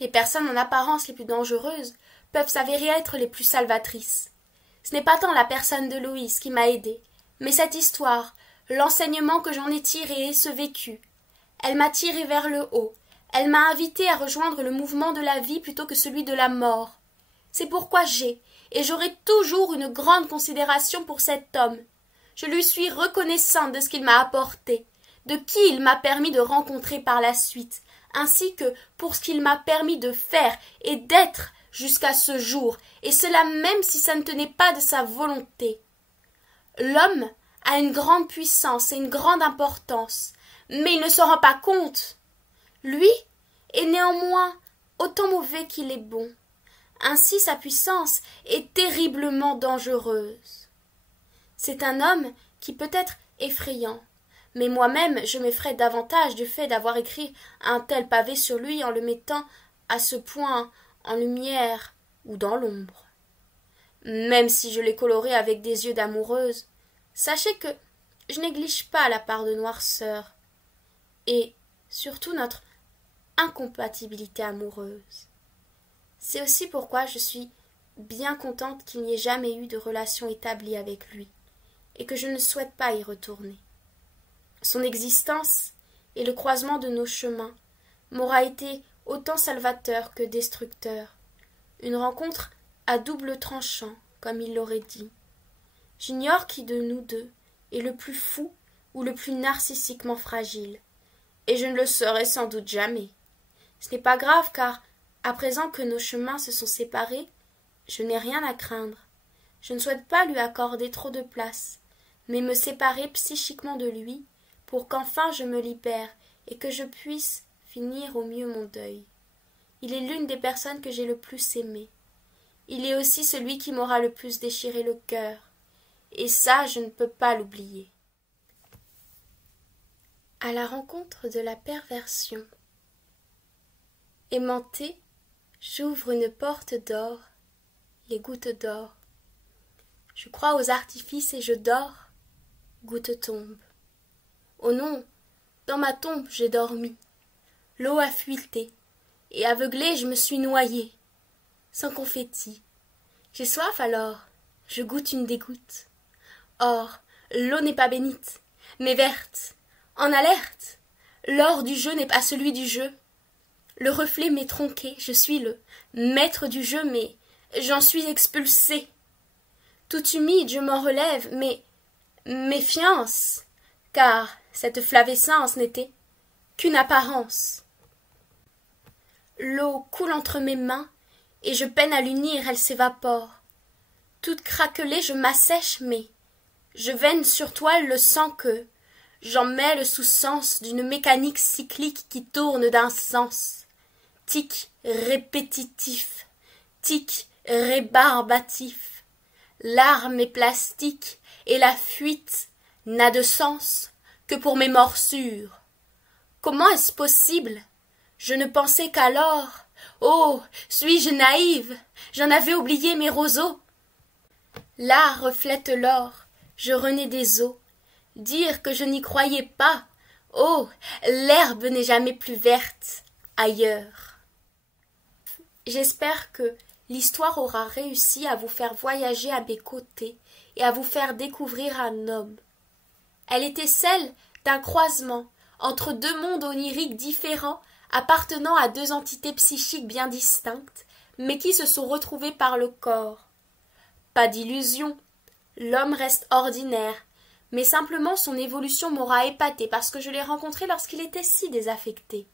Les personnes en apparence les plus dangereuses peuvent s'avérer être les plus salvatrices. Ce n'est pas tant la personne de Louise qui m'a aidée, mais cette histoire, l'enseignement que j'en ai tiré et ce vécu. Elle m'a tiré vers le haut, elle m'a invité à rejoindre le mouvement de la vie plutôt que celui de la mort. C'est pourquoi j'ai, et j'aurai toujours une grande considération pour cet homme. Je lui suis reconnaissante de ce qu'il m'a apporté, de qui il m'a permis de rencontrer par la suite, ainsi que pour ce qu'il m'a permis de faire et d'être jusqu'à ce jour, et cela même si ça ne tenait pas de sa volonté. L'homme a une grande puissance et une grande importance, mais il ne se rend pas compte. Lui est néanmoins autant mauvais qu'il est bon. Ainsi sa puissance est terriblement dangereuse. C'est un homme qui peut être effrayant, mais moi-même je m'effraie davantage du fait d'avoir écrit un tel pavé sur lui en le mettant à ce point en lumière ou dans l'ombre. Même si je l'ai coloré avec des yeux d'amoureuse, sachez que je néglige pas la part de noirceur et surtout notre incompatibilité amoureuse. C'est aussi pourquoi je suis bien contente qu'il n'y ait jamais eu de relation établie avec lui et que je ne souhaite pas y retourner. Son existence et le croisement de nos chemins m'aura été autant salvateur que destructeur, une rencontre à double tranchant, comme il l'aurait dit. J'ignore qui de nous deux est le plus fou ou le plus narcissiquement fragile, et je ne le saurai sans doute jamais. Ce n'est pas grave, car, à présent que nos chemins se sont séparés, je n'ai rien à craindre. Je ne souhaite pas lui accorder trop de place, mais me séparer psychiquement de lui, pour qu'enfin je me libère et que je puisse finir au mieux mon deuil. Il est l'une des personnes que j'ai le plus aimées. Il est aussi celui qui m'aura le plus déchiré le cœur, et ça je ne peux pas l'oublier. À la rencontre de la perversion. Aimantée, j'ouvre une porte d'or, les gouttes d'or. Je crois aux artifices et je dors, gouttes tombent. Oh non, dans ma tombe j'ai dormi, l'eau a fuité, et aveuglée je me suis noyée, sans confetti. J'ai soif alors, je goûte une des gouttes. Or, l'eau n'est pas bénite, mais verte, en alerte. L'or du jeu n'est pas celui du jeu. Le reflet m'est tronqué, je suis le maître du jeu, mais j'en suis expulsé. Tout humide, je m'en relève, mais méfiance, car cette flavescence n'était qu'une apparence. L'eau coule entre mes mains, et je peine à l'unir, elle s'évapore. Toute craquelée, je m'assèche, mais je veigne sur toile le sang que j'en mêle sous sens d'une mécanique cyclique qui tourne d'un sens. Tic répétitif, tic rébarbatif. L'arme est plastique, et la fuite n'a de sens que pour mes morsures. Comment est-ce possible? Je ne pensais qu'alors. Oh, suis-je naïve? J'en avais oublié mes roseaux. L'art reflète l'or, je renais des eaux. Dire que je n'y croyais pas. Oh, l'herbe n'est jamais plus verte ailleurs. J'espère que l'histoire aura réussi à vous faire voyager à mes côtés et à vous faire découvrir un homme. Elle était celle d'un croisement entre deux mondes oniriques différents appartenant à deux entités psychiques bien distinctes, mais qui se sont retrouvées par le corps. Pas d'illusion, l'homme reste ordinaire, mais simplement son évolution m'aura épaté parce que je l'ai rencontré lorsqu'il était si désaffecté.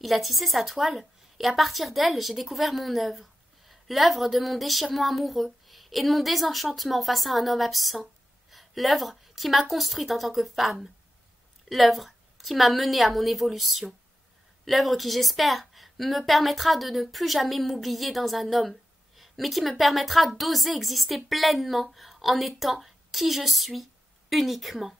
Il a tissé sa toile, et à partir d'elle j'ai découvert mon œuvre, l'œuvre de mon déchirement amoureux et de mon désenchantement face à un homme absent, l'œuvre qui m'a construite en tant que femme, l'œuvre qui m'a menée à mon évolution, l'œuvre qui, j'espère, me permettra de ne plus jamais m'oublier dans un homme, mais qui me permettra d'oser exister pleinement en étant qui je suis uniquement.